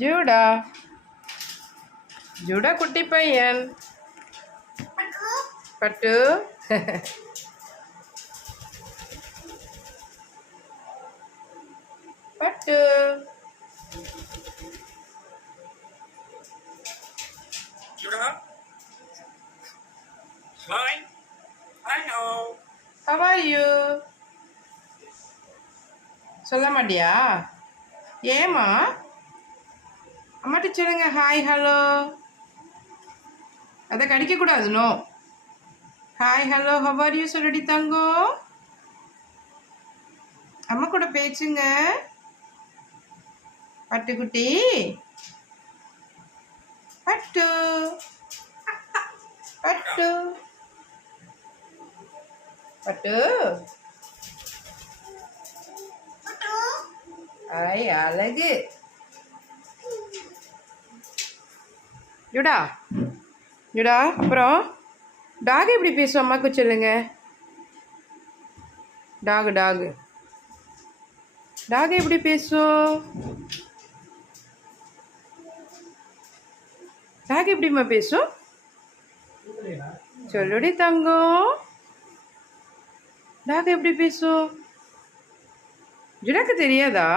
Judah Judah குட்டி பையன். பட்டு பட்டு Judah? Hi. I know. how are you? சொல்ல மாட்டியா? ஏமா அம்மாட்ட சொல்லுங்க ஹாய் ஹலோ. அதை கடிக்கக்கூடாது. No. Hi hello how are you சொல்லுடி தங்கம். அம்மா கூட பேசுங்க பட்டுக்குட்டி. பட்டு பட்டு பட்டு ஐ அழகு. ஜுடா ஜுடா அப்புறம் டாக் எப்படி பேசும் அம்மாக்கு சொல்லுங்க. டாக் டாக் டாக் எப்படி பேசும்? டாக் எப்படிம்மா பேசும்? சொல்லுடி தங்கம். டாக் எப்படி பேசும்? ஜுடாக்கு தெரியாதா?